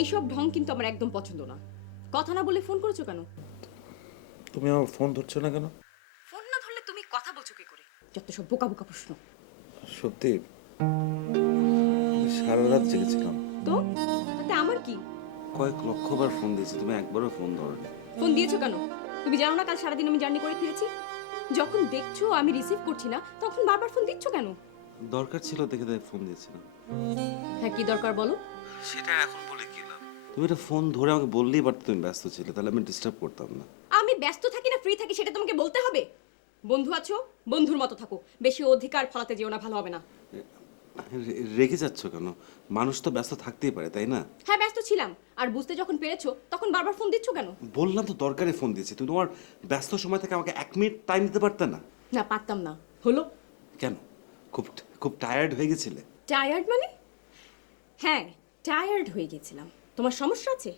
এইসব ঢং কিন্তু আমার একদম পছন্দ না। কথা না বলে ফোন করেছো কেন? তুমি আমার ফোন ধরছো না কেন? ফোন না ধরলে তুমি কথা বলছো কি করে? যত সব বোকা বোকা প্রশ্ন। সত্যি আমি সারা রাত জেগেছিলাম। তো তাতে আমার কি? কয়েক লক্ষবার ফোন দিয়েছি, তুমি একবারও ফোন ধরোনি। ফোন দিয়েছো কেন? তুমি জানো না কাল সারাদিন আমি জার্নি করে ফিরেছি? যখন দেখছো আমি রিসিভ করছি না তখন বারবার ফোন দিচ্ছ কেন? দরকার ছিল দেখে তাই ফোন দিয়েছিলাম। হ্যাঁ, কি দরকার বলো? সেটা এখন বলে কি লাভ? তুমি এটা ফোন ধরে আমাকে বললেই পারতে তুমি ব্যস্ত ছিলে, তাহলে আমি ডিস্টার্ব করতাম না। আমি ব্যস্ত থাকি না ফ্রি থাকি সেটা তোমাকে বলতে হবে? বন্ধু আছো, বন্ধুর মতো থাকো, বেশি অধিকার ফলাতে যেও না, ভালো হবে না। রেগে যাচ্ছ কেন? মানুষ তো ব্যস্ত থাকতেই পারে, তাই না? হ্যাঁ ব্যস্ত ছিলাম, আর বুঝতে যখন পেরেছো তখন বারবার ফোন দিচ্ছ কেন? বললাম তো দরকারে ফোন দিয়েছি, তুমি তোমার ব্যস্ত সময় থেকে আমাকে 1 মিনিট টাইম দিতে পারতে না? না পারতাম না। হলো? কেন? খুব খুব টায়ার্ড হয়ে গেছিলে? টায়ার্ড মানে? হ্যাঁ, টায়ার্ড হয়ে গেছিলাম। তোমার সমস্যা আছে?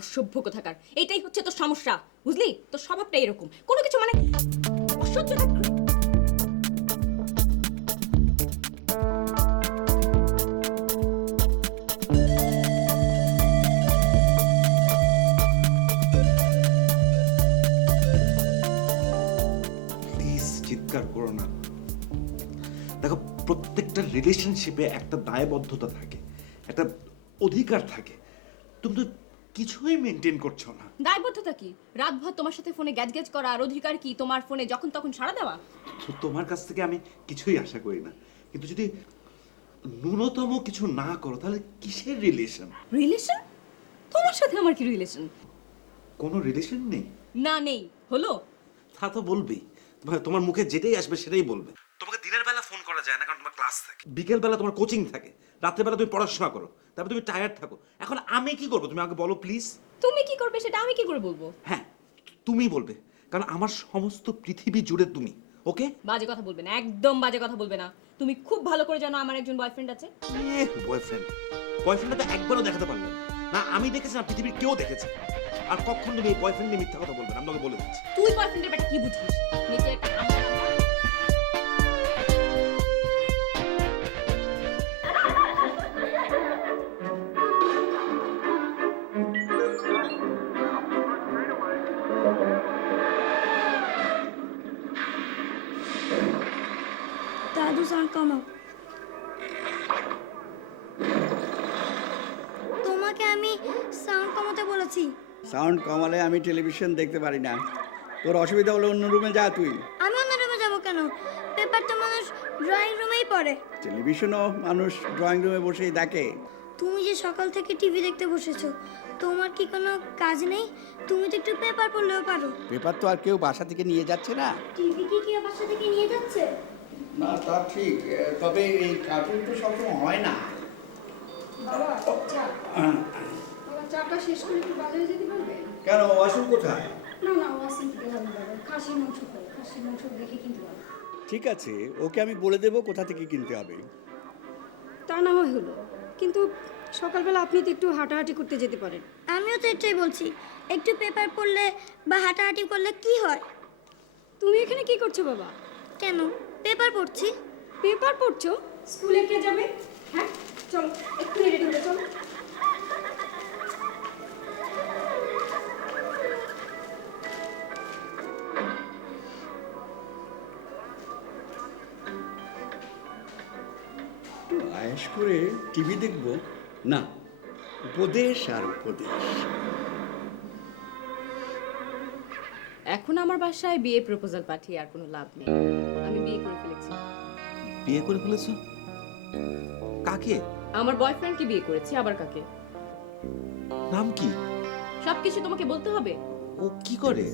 অসভ্য কোথাকার, এটাই হচ্ছে তোর সমস্যা, বুঝলি? তোর স্বভাবটা এরকম, কোনো কিছু মানে অসহ্য লাগে। প্লিজ চিৎকার করো না। দেখো, প্রত্যেকটা রিলেশনশিপে একটা দায়বদ্ধতা থাকে, একটা অধিকার থাকে। তুমি তো কিছুই মেনটেন করছো না। দায়বদ্ধতা কি? রাতভর তোমার সাথে ফোনে গ্যাজ গ্যাজ করা, আর অধিকার কি তোমার ফোনে যখন তখন সাড়া দেওয়া? তো তোমার কাছ থেকে আমি কিছুই আশা করি না, কিন্তু যদি ন্যূনতম কিছু না করো তাহলে কিসের রিলেশন? রিলেশন? তোমার সাথে আমার কি রিলেশন? কোনো রিলেশন নেই? না নেই। হলো? তা তো বলবেই। তোমার মুখে যেটাই আসবে সেটাই বলবে। তোমাকে দিনের বেলা ফোন করা যায় না কারণ তোমার ক্লাস থাকে, বিকেল বেলা তোমার কোচিং থাকে, রাত্রেবেলা তুমি পড়াশোনা করো, তারপর তুমি টায়ার্ড থাকো। এখন আমি কি করবো তুমি আমাকে বলো প্লিজ। তুমি কি করবে সেটা আমি কি করে বলবো? হ্যাঁ, তুমি বলবে, কারণ আমার সমস্ত পৃথিবী জুড়ে তুমি। ওকে? বাজে কথা বলবে না, একদম বাজে কথা বলবে না। তুমি খুব ভালো করে জানো আমার একজন বয়ফ্রেন্ড আছে। বয়ফ্রেন্ড? বয়ফ্রেন্ডটা তো একবারও দেখাতে পারলেন না। না আমি দেখেছি, না পৃথিবীর কেউ দেখেছে। আর কখন তুমি এই বয়ফ্রেন্ড নিয়ে মিথ্যা কথা বলবেন আমি তোমাকে বলে দিচ্ছি। তুই বয়ফ্রেন্ডের ব্যাপারে কি বুঝিস? নিচে একটা দাদু সাউন্ড কমাও। তোমাকে আমি সাউন্ড কমাতে বলেছি। সাউন্ড কমালে আমি টেলিভিশন দেখতে পারি না। তোর অসুবিধা হলে অন্য রুমে যা তুই। আমি অন্য রুমে যাবো কেন? পেপার তো মানুষ ড্রয়িং রুমেই পড়ে। টেলিভিশনও মানুষ ড্রয়িং রুমে বসেই দেখে। তুমি যে সকাল থেকে টিভি দেখতে বসেছো, তোমার কি কোনো কাজ নেই? তুমি তো একটু পেপার পড়লেও পারো। পেপার তো আর কেউ বাসা থেকে নিয়ে যাচ্ছে না। টিভি কি কেউ বাসা থেকে নিয়ে যাচ্ছে? না তা ঠিক, তবে এই কার্টুন তো সবসময় হয় না। বাবা চা। বাবা চাটা শেষ করে একটু বাজারে যেতে পারবে? কেন, অসুখ কোথায়? না না ওয়াসিং থেকে যাবে বাবা, খাসির মাংস খাই, খাসির মাংস দেখে কিনতে পারবে। ঠিক আছে, ওকে আমি বলে দেবো কোথা থেকে কিনতে হবে। তা না হয় হলো, কিন্তু সকালবেলা আপনি তো একটু হাঁটাহাঁটি করতে যেতে পারেন। আমিও তো এটাই বলছি, একটু পেপার পড়লে বা হাঁটাহাঁটি করলে কি হয়? তুমি এখানে কি করছো বাবা? কেন? পেপার পড়ছি। পেপার পড়ছো? স্কুলে কে যাবে? হ্যাঁ চলো একটু রেডি হয়ে চলো। একটু আয়েশ করে টিভি দেখবো না, উপদেশ আর উপদেশ। এখন আমার বাসায় বিয়ে প্রপোজাল পাঠিয়ে আর কোনো লাভ নেই। আমি বিয়ে করে ফেলেছি। বিয়ে করে ফেলেছো? কাকে? আমার বয়ফ্রেন্ডকে বিয়ে করেছি, আবার কাকে? নাম কি? সবকিছু তোমাকে বলতে হবে? ও কি করে?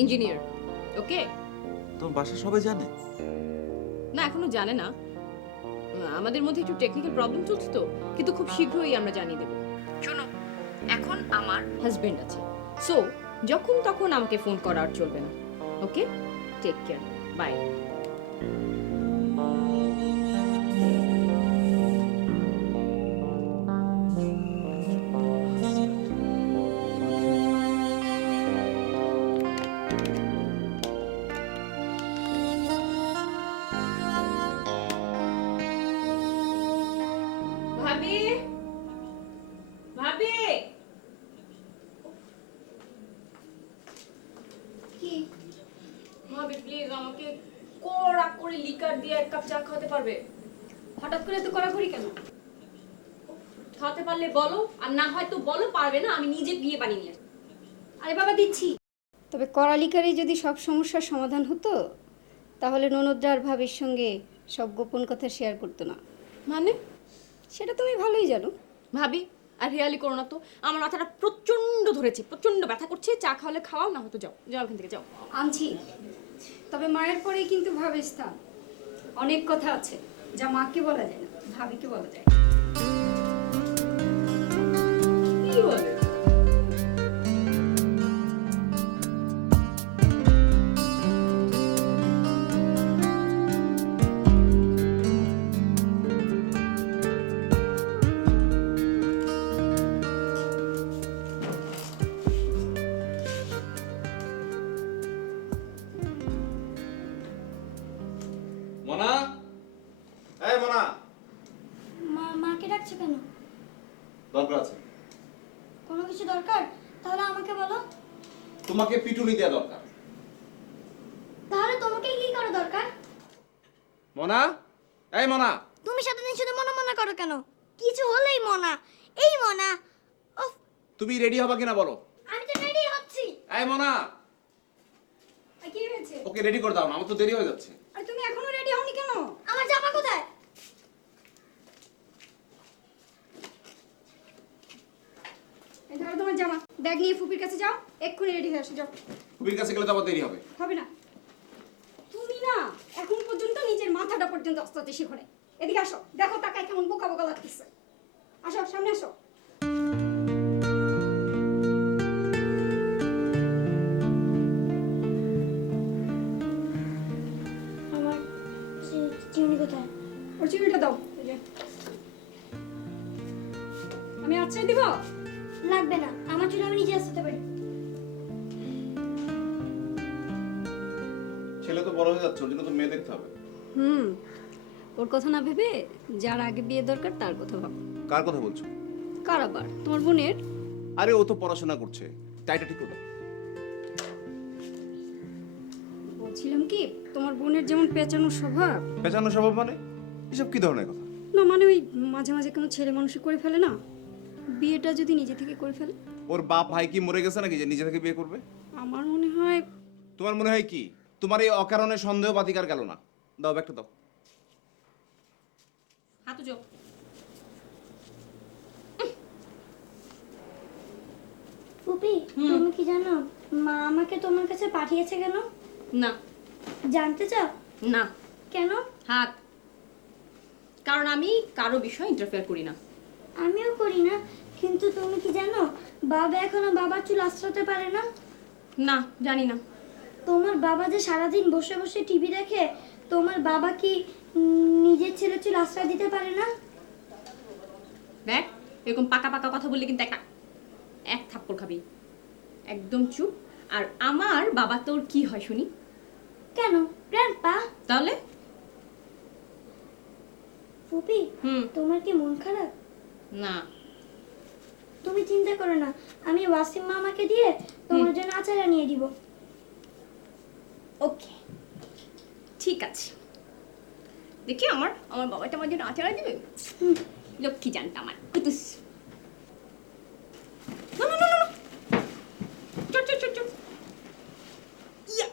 ইঞ্জিনিয়ার। ওকে? তোমার বাসা সবাই জানে? না এখনো জানে না, আমাদের মধ্যে একটু টেকনিক্যাল প্রবলেম চলছে তো, কিন্তু খুব শীঘ্রই আমরা জানিয়ে দেব। শোনো, এখন আমার হাজবেন্ড আছে, সো যখন তখন আমাকে ফোন করা আর চলবে না। ওকে, টেক কেয়ার, বাই। ভাবি, ভাবি। ভাবি প্লিজ আমাকে কড়া করে লিকার দিয়ে এক কাপ চা খাওয়াতে পারবে? হঠাৎ করে এত কড়াকড়ি কেন? খাওয়াতে পারলে বলো, আর না হয়তো বলো পারবে না, আমি নিজে গিয়ে বানিয়ে নিয়ে আসবো। আরে বাবা দিচ্ছি। তবে কড়ালিকারে যদি সব সমস্যার সমাধান হতো তাহলে ননদরা আর ভাবির সঙ্গে সব গোপন কথা শেয়ার করতো না। মানে সেটা তুমি ভালোই জানো। ভাবি আর হেয়ালি করো না তো, আমার মাথাটা প্রচন্ড ধরেছে, প্রচন্ড ব্যথা করছে। চা খাওয়ালে খাওয়াও, না হতো যাও যাও এখান থেকে যাও। আনছি, তবে মায়ের পরেই কিন্তু ভাবের স্থান। অনেক কথা আছে যা মাকে বলা যায় না, ভাবিকে বলা যায়। কি বলে? মনা, এই মনা, মাকে ডাকছো কেন? দরকার আছে। কোনো কিছু দরকার? তাহলে আমাকে বলো। তোমাকে পিটুনি দেওয়া দরকার। তাহলে তোমাকে কি করা দরকার? মনা, এই মনা, তুমি সারাদিন শুধু মনে মনে করো কেন? কিছু হলেই মনা, এই মনা। উফ, তুমি রেডি হবা কিনা বলো? আমি তো রেডি হচ্ছি। এই মনা, আর কি হয়েছে? ওকে রেডি করে দাও না, আমার তো দেরি হয়ে যাচ্ছে। আর তুমি এখনো রেডি হওনি কেন? আমার জামা কোথায়? এই ধরো তোমার জামা, ব্যাগ নিয়ে ফুপির কাছে যাও, এক্ষুনি রেডি হয়ে আসো, যাও। খুবির কাছে গেলে তো আবার দেরি হবে। হবে না, তুমি না এখন পর্যন্ত নিজের মাথাটা পর্যন্ত আস্তে শেখো নাই। এদিকে আসো, দেখো তাকায় কেমন বোকা বোকা লাগতেছে। আসো সামনে আসো। আমার চিমনি কোথায়? ওর চিমনিটা দাও। এই যে। আমি আচ্ছাই দিব? লাগবে না, আমার চুল আমি নিজে আসতে পারি। ছেলে তো বড় হয়ে যাচ্ছে, ওর জন্য তো মেয়ে দেখতে হবে। ওর কথা না ভেবে যার আগে বিয়ে দরকার তার কথা ভাবো। কার কথা বলছো? কার আবার? তোমার বোনের। আরে ও তো পড়াশোনা করছে, টাইটা ঠিক করে দাও। বলছিলাম কি, তোমার বোনের যেমন পেঁচানো স্বভাব, পেঁচানো স্বভাব মানে? এসব কি ধরনের কথা? না মানে ওই মাঝে মাঝে কেন ছেলে মানুষই করে ফেলে না, বিয়েটা যদি নিজে থেকে করে ফেলে। ওর বাপ ভাই কি মরে গেছে নাকি যে নিজে থেকে বিয়ে করবে? আমার মনে হয় তোমার মনে হয় কি? তোমার এই অকারণে সন্দেহ বাতিকার গেল না। দাও ব্যাগটা দাও। হাতু যাও। ফুপি, তুমি কি জানো মা আমাকে তোমার কাছে পাঠিয়েছে কেন? না জানতে চাও? না, কেন? হাত। কারণ আমি কারো বিষয়ে ইন্টারফেয়ার করি না। আমিও করি না, কিন্তু তুমি কি জানো বাবা এখনো বাবার চুল আঁচড়াতে পারে না? না, জানি না। তোমার বাবা যে সারাদিন বসে বসে টিভি দেখে, তোমার বাবা কি নিজের ছেলে চুল আশ্রয় দিতে পারে না? দেখ, এরকম পাকা পাকা কথা বললে কিন্তু এক থাপ্পড় খাবি। একদম চুপ। আর আমার বাবা তোর কি হয় শুনি? কেন গ্র্যান্ডপা? তাহলে ফুপি, তোমার কি মন খারাপ? না। তুমি চিন্তা করো না, আমি ওয়াসিম মামাকে দিয়ে তোমার জন্য আচার আনিয়ে দিব। ওকে, ঠিক আছে। দেখি আমার বাবাটা আমার জন্য আচার দিবে। লক্ষ্মী জানতা আমার কুতুস। না না না না, চল চল চল চল। ইয়া।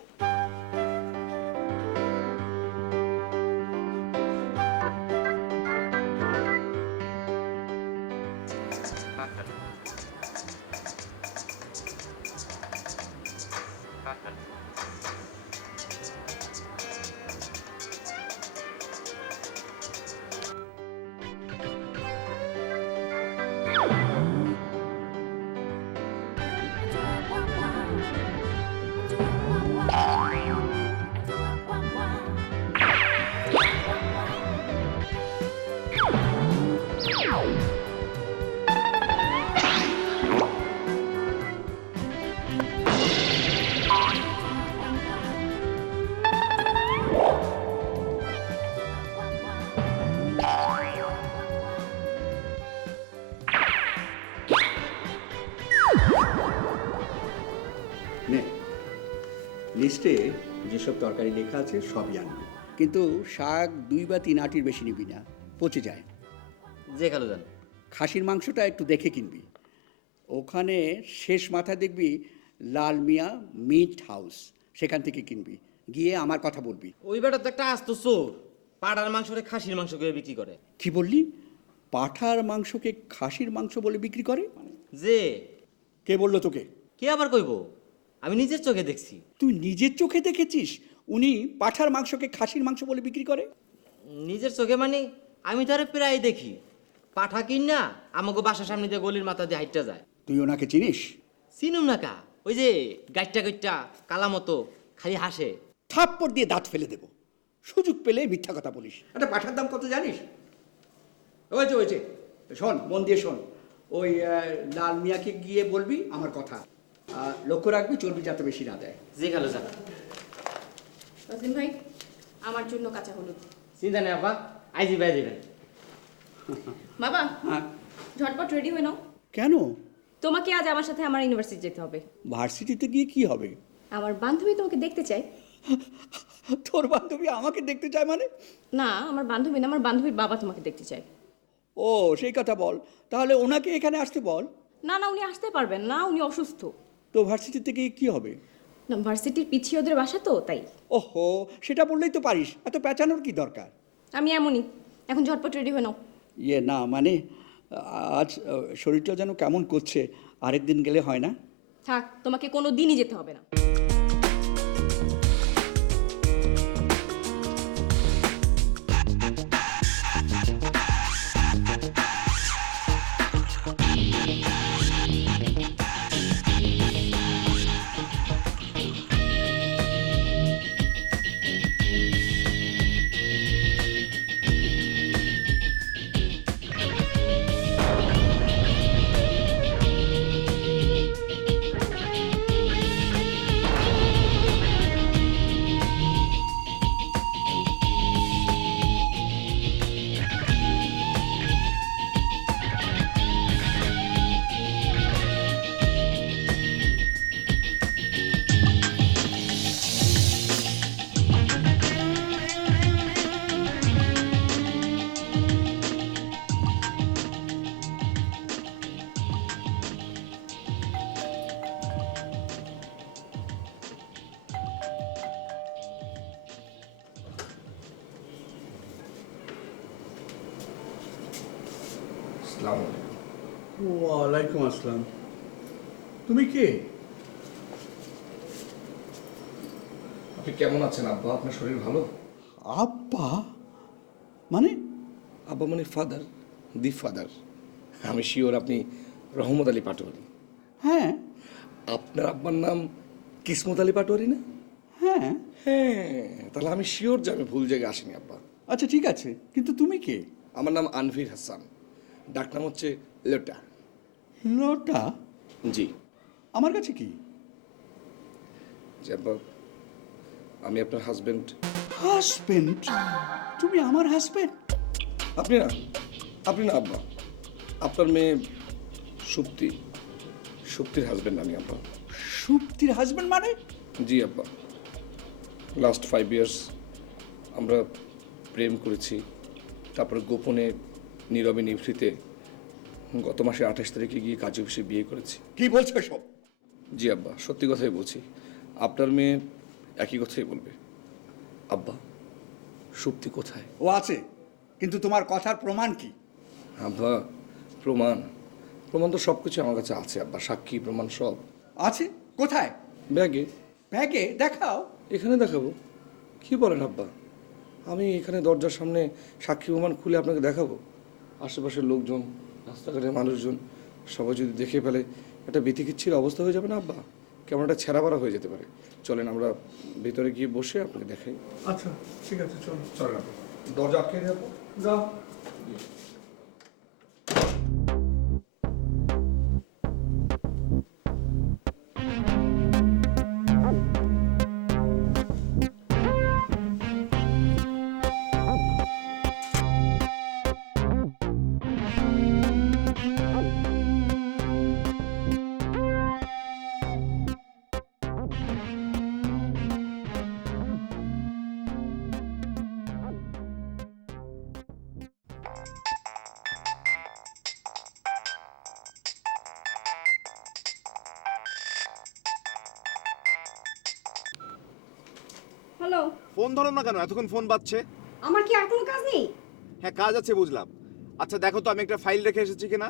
নে লিস্টে যেসব তরকারি লেখা আছে সবই আনবি, কিন্তু শাক 2 বা 3 আটির বেশি নিবি না, পচে যায়। যে খালো যান। খাসির মাংসটা একটু দেখে কিনবি। ওখানে শেষ মাথায় দেখবি লাল মিয়া মিট হাউস, সেখান থেকে কিনবি। গিয়ে আমার কথা বলবি। ওই বেটা তো একটা আস্ত চোর, পাড়ার মাংসরে খাসির মাংস করে বিক্রি করে। কি বললি? পাঁঠার মাংসকে খাসির মাংস বলে বিক্রি করে? যে কে বললো তোকে? কে আবার কইব, আমি নিজের চোখে দেখছি। তুই নিজের চোখে দেখেছিস উনি পাঁঠার মাংসকে খাসির মাংস বলে বিক্রি করে? নিজের চোখে মানে আমি তো আরে প্রায় দেখি পাঠা কিন না আমাকে বাসার সামনে দিয়ে গলির মাথা দিয়ে হাইটটা যায়। তুই ওনাকে চিনিস? চিনুম না কা, ওই যে গাইটটা গাইটটা কালা মতো খালি হাসে। থাপ্পড় দিয়ে দাঁত ফেলে দেব, সুযোগ পেলে মিথ্যা কথা বলিস। একটা পাঁঠার দাম কত জানিস? ওইছে শোন, মন দিয়ে শোন। ওই লাল মিয়াকে গিয়ে বলবি আমার কথা, লক্ষ্য রাখবি চর্বি যাতে বেশি না দেয়। যে খালো যান। নাজিম ভাই, আমার জন্য কাঁচা হলুদ। চিন্তা নেই আপা, আইজি বাই দিবেন। বাবা, হ্যাঁ। ঝটপট রেডি হয়ে নাও। কেন? তোমাকে আজ আমার সাথে আমার ইউনিভার্সিটি যেতে হবে। ভার্সিটিতে গিয়ে কি হবে? আমার বান্ধবী তোমাকে দেখতে চাই। তোর বান্ধবী আমাকে দেখতে চায় মানে? না, আমার বান্ধবী না, আমার বান্ধবীর বাবা তোমাকে দেখতে চায়। ও সেই কথা বল, তাহলে ওনাকে এখানে আসতে বল। না না, উনি আসতে পারবেন না, উনি অসুস্থ। তো ভার্সিটিতে গিয়ে কি হবে? না, ভার্সিটির পিছিয়ে ওদের বাসা তো, তাই। ওহো, সেটা বললেই তো পারিস, এত পেঁচানোর কি দরকার? আমি এমনই, এখন ঝটপট রেডি হয়ে নাও। ইয়ে না মানে আজ শরীরটা যেন কেমন করছে, আরেকদিন গেলে হয় না? থাক, তোমাকে কোনো দিনই যেতে হবে না। ওয়ালাইকুম আসসালাম। তুমি কে? আপনি কেমন আছেন আব্বা? আপনার শরীর ভালো? আব্বা মানে? আব্বা মানে ফাদার, দি ফাদার। আমি শিওর আপনি রহমত আলী পাটোয়ারি। হ্যাঁ। আপনার আব্বার নাম কিসমত আলী পাটোয়ারি না? হ্যাঁ। হ্যাঁ, তাহলে আমি শিওর যে আমি ভুল জায়গায় আসিনি আব্বা। আচ্ছা ঠিক আছে, কিন্তু তুমি কে? আমার নাম আনভির হাসান, ডাকনাম হচ্ছে লোটা। লোটা? জি। আমার কাছে কি? জি আব্বা, আমি আপনার হাজবেন্ড। হাজবেন্ড? তুমি আমার হাজবেন্ড? আপনি না, আপনি না আব্বা, আপনার মেয়ে সুপ্তি, সুপ্তির হাজবেন্ড আমি আব্বা। সুপ্তির হাজবেন্ড মানে? জি আব্বা, লাস্ট 5 ইয়ার্স আমরা প্রেম করেছি, তারপর গোপনে নীরবে নিভৃতে গত মাসে 28 তারিখে গিয়ে কাজী অফিসে বিয়ে করেছি। কি বলছো সব? জি আব্বা, সত্যি কথাই বলছি। আপনার মেয়ে একই কথাই বলবে। আব্বা, সুপ্তি কোথায়? ও আছে, কিন্তু তোমার কথার প্রমাণ কি? আব্বা, প্রমাণ প্রমাণ তো সব কিছু আমার কাছে আছে আব্বা, সাক্ষী প্রমাণ সব আছে? কোথায়? ব্যাগে। ব্যাগে? দেখাও। এখানে দেখাবো? কি বলেন আব্বা? আমি এখানে দরজার সামনে সাক্ষী প্রমাণ খুলে আপনাকে দেখাবো? আশেপাশের লোকজন, রাস্তাঘাটের মানুষজন সবাই যদি দেখে ফেলে একটা বিতিকিচ্ছির অবস্থা হয়ে যাবে না আব্বা? কেমন একটা ছেঁড়াবাড়া হয়ে যেতে পারে। চলেন আমরা ভেতরে গিয়ে বসে আপনাকে দেখাই। আচ্ছা ঠিক আছে, চলো। চলেন আব্বা, দরজা আটকে দেবো। যাও। হ্যালো, ফোন ধরো না কেন? এতক্ষণ ফোন বাজছে। আমার কি আর কোনো কাজ নেই? হ্যাঁ, কাজ আছে বুঝলাম। আচ্ছা দেখো তো আমি একটা ফাইল রেখে এসেছি কিনা।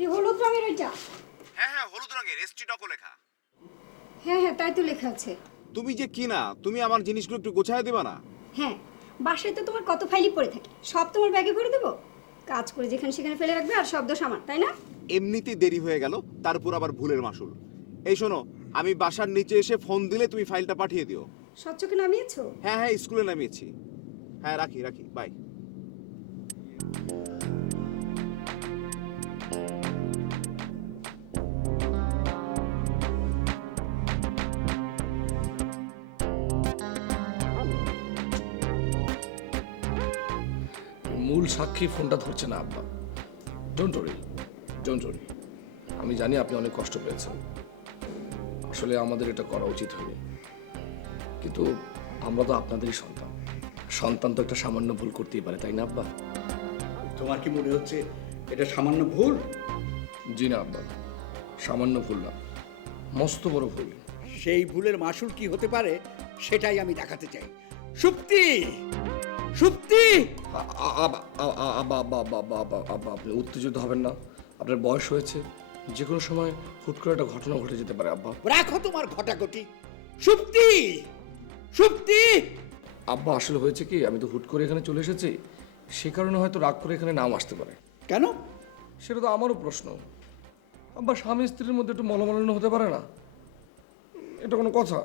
এই হলুদ রঙের ওইটা? হ্যাঁ হ্যাঁ, হলুদ রঙের এসটি ডকো লেখা। হ্যাঁ হ্যাঁ, তাই তো লেখা আছে। তুমি যে কি না, তুমি আমার জিনিসগুলো একটু গোছায় দেবা না? হ্যাঁ, বাসায় তো তোমার কত ফাইলই পড়ে থাকে, সব তোমার ব্যাগে ভরে দেবো? কাজ করে যেখানে সেখানে ফেলে রাখবে আর সব দোষ আমার, তাই না? এমনিতেই দেরি হয়ে গেল, তার উপর আবার ভুলের মাসুল। এই শোনো, আমি বাসার নিচে এসে ফোন দিলে তুমি ফাইলটা পাঠিয়ে দিও। স্বচ্ছকে নামিয়েছো? হ্যাঁ হ্যাঁ, স্কুলে নামিয়েছি। হ্যাঁ, রাখি রাখি, বাই। মূল সাক্ষী ফোনটা ধরছে না আব্বা। Don't worry, don't worry. আমি জানি আপনি অনেক কষ্ট পেয়েছেন, আসলে আমাদের এটা করা উচিত হয়নি, কিন্তু আমরা তো আপনাদেরই সন্তান। সন্তান তো একটা সামান্য ভুল করতেই পারে, তাই না আব্বা? তোমার কি মনে হচ্ছে এটা সামান্য ভুল? জি না আব্বা, সামান্য ভুল না, মস্ত বড় ভুল। সেই ভুলের মাসুল কি হতে পারে সেটাই আমি দেখাতে চাই। সুপ্তি, সুপ্তি! আব্বা আব্বা আব্বা আব্বা আব্বা আব্বা আব্বা, আপনি উত্তেজিত হবেন না। আপনার বয়স হয়েছে, যে কোনো সময় হুট করে একটা ঘটনা ঘটে যেতে পারে আব্বা। রাখো তোমার ঘটাঘটি। সুপ্তি, সুপ্তি! আব্বা আসলে হয়েছে কি, আমি তো হুট করে এখানে চলে এসেছি, সে কারণে হয়তো রাগ করে এখানে নাম আসতে পারে। কেন? সেটা তো আমারও প্রশ্ন। আব্বা, স্বামী স্ত্রীর মধ্যে একটু মনোমালিন্য হতে পারে না? এটা কোনো কথা?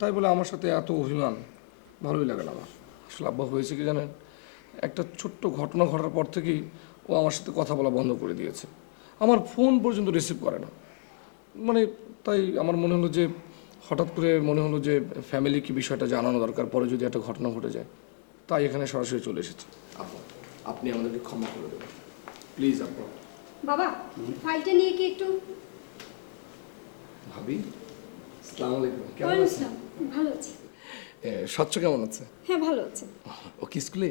তাই বলে আমার সাথে এত অভিমান ভালোই লাগে না আমার। আসলে আব্বা হয়েছে কি জানেন, একটা ছোট্ট ঘটনা ঘটার পর থেকেই ও আমার সাথে কথা বলা বন্ধ করে দিয়েছে, আমার ফোন পর্যন্ত রিসিভ করে না। মানে তাই আমার মনে হলো যে, হঠাৎ করে মনে হলো যে ফ্যামিলি কি বিষয়টা জানানো দরকার, পরে যদি একটা ঘটনা ঘটে যায়। তাই এখানে সরাসরি চলে এসেছি। আব্বা, আপনি আমাদেরকে ক্ষমা করে দেবেন প্লিজ আব্বা। বাবা, ফাইলটা নিয়ে কি একটু? ভাবি, আসসালামু আলাইকুম, কেমন ওয়ালাইকুম আছেন? আসসালাম, ভালো আছি। স্বচ্ছ কেমন আছে? হ্যাঁ, ভালো আছে। ও কি স্কুলে?